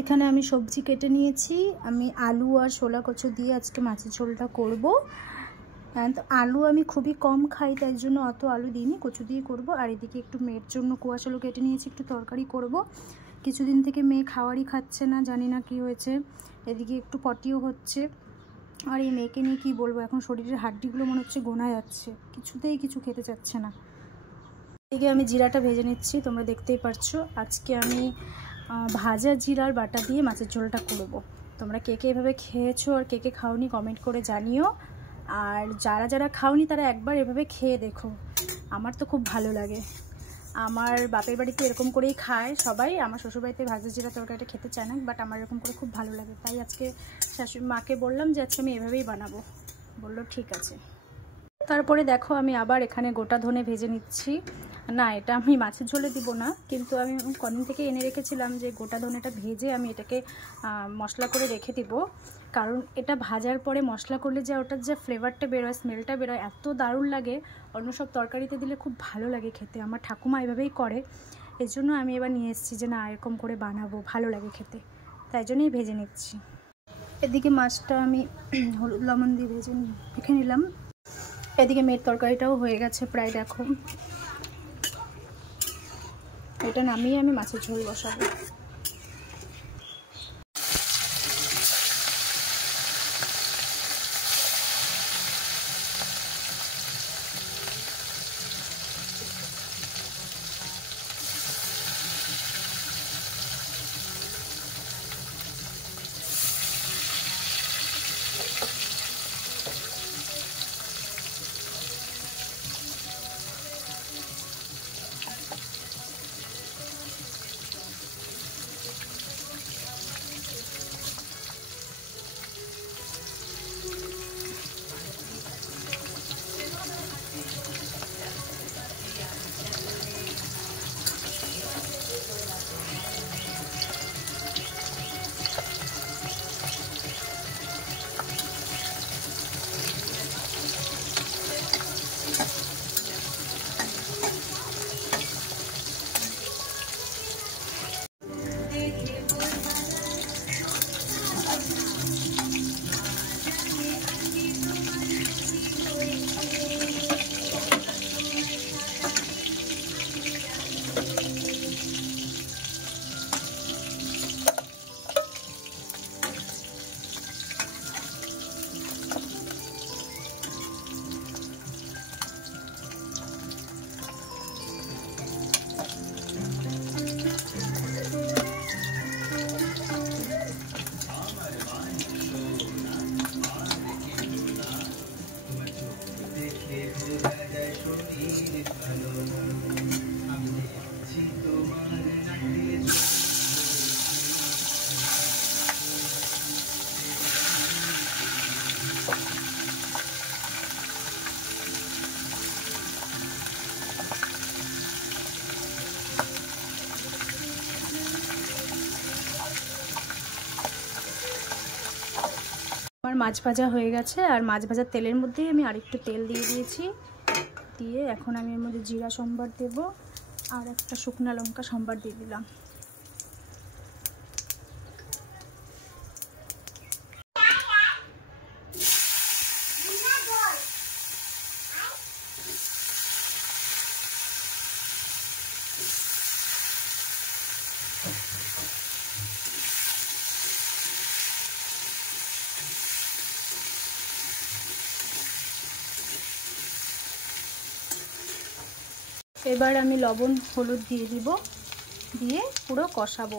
এখানে আমি সবজি কেটে নিয়েছি। আমি আলু আর ছোলা কচু দিয়ে আজকে মাছের ঝোলটা করব। আলু আমি খুবই কম খাই, তাই জন্য অত আলু দিইনি, কচু দিয়ে করব। আর এদিকে একটু মেয়ের জন্য কুয়াশ আলু কেটে নিয়েছি, একটু তরকারি করব। কিছুদিন থেকে মেয়ে খাওয়ারই খাচ্ছে না, জানি না কি হয়েছে। এদিকে একটু পটিও হচ্ছে। আর এই মেয়েকে নিয়ে কী বলবো, এখন শরীরের হাড্ডিগুলো মনে হচ্ছে গোনা যাচ্ছে, কিছুতেই কিছু খেতে চাচ্ছে না। এদিকে আমি জিরাটা ভেজে নিচ্ছি, তোমরা দেখতেই পারছো। আজকে আমি ভাজা জিরার বাটা দিয়ে মাছের ঝোলটা করব। তোমরা কে কে এভাবে খেয়েছো আর কে কে খাওনি কমেন্ট করে জানিও। আর যারা যারা খাওনি তারা একবার এভাবে খেয়ে দেখো, আমার তো খুব ভালো লাগে। আমার বাপের বাড়িতে এরকম করেই খায় সবাই। আমার শ্বশুরবাড়িতে ভাজা জিরা তরকারিটা খেতে চায় না, বাট আমার এরকম করে খুব ভালো লাগে। তাই আজকে শাশুড়ি মাকে বললাম যে আজকে আমি এভাবেই বানাবো, বললো ঠিক আছে। তারপরে দেখো আমি আবার এখানে গোটা ধনে ভেজে নিচ্ছি। না, এটা আমি মাছের ঝোলে দিব না, কিন্তু আমি কদিন থেকে এনে রেখেছিলাম যে গোটা ধনেটা ভেজে আমি এটাকে মশলা করে রেখে দিব। কারণ এটা ভাজার পরে মশলা করলে যে ওটার যে ফ্লেভারটা বেরোয়, স্মেলটা বেরোয়, এত দারুণ লাগে। অন্য সব তরকারিতে দিলে খুব ভালো লাগে খেতে। আমার ঠাকুমা এভাবেই করে, এর জন্য আমি এবার নিয়ে এসেছি যে না এরকম করে বানাবো, ভালো লাগে খেতে, তাই জন্যই ভেজে নিচ্ছি। এদিকে মাছটা আমি হলুদ লবণ দিয়ে ভেজে নিলাম। এদিকে মেয়ের তরকারিটাও হয়ে গেছে প্রায়, দেখো। এটা নামিয়ে আমি মাছের ঝোল বসাবো। আমার মাছ ভাজা হয়ে গেছে, আর মাছ ভাজার তেলের মধ্যেই আমি আরেকটু তেল দিয়ে দিয়েছি। দিয়ে এখন আমি এর মধ্যে জিরা সম্বার দেব, আর একটা শুকনা লঙ্কা সম্বার দিয়ে দিলাম। এবার আমি লবণ হলুদ দিয়ে দিব, দিয়ে পুরো কষাবো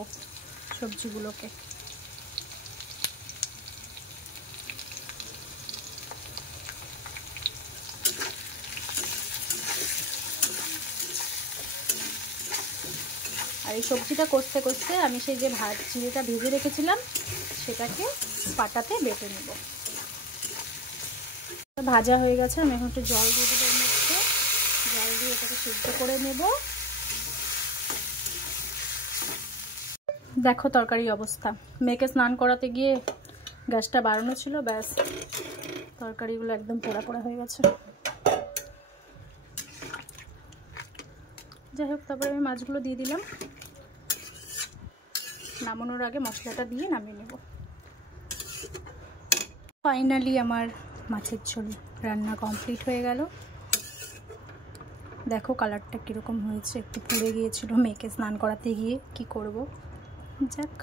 সবজিগুলোকে। আর এই সবজিটা কষতে কষতে আমি সেই যে জিরেটা ভেজে রেখেছিলাম সেটাকে পাটাতে বেটে নেব। ভাজা হয়ে গেছে, আমি এখন একটু জল দিয়ে দেবো, এর মধ্যে জল দিয়ে এটাকে সিদ্ধ করে নেব। দেখো তরকারি অবস্থা, মেয়েকে স্নান করাতে গিয়ে গ্যাসটা বাড়ানো ছিল, ব্যাস তরকারিগুলো একদম পোড়া পোড়া হয়ে গেছে। যাই হোক, তারপরে আমি মাছগুলো দিয়ে দিলাম। নামানোর আগে মশলাটা দিয়ে নামিয়ে নেব। ফাইনালি আমার মাছের ঝোল রান্না কমপ্লিট হয়ে গেল। দেখো কালারটা কীরকম হয়েছে, একটু পুড়ে গিয়েছিল মেয়েকে স্নান করাতে গিয়ে, কি করব, যাক।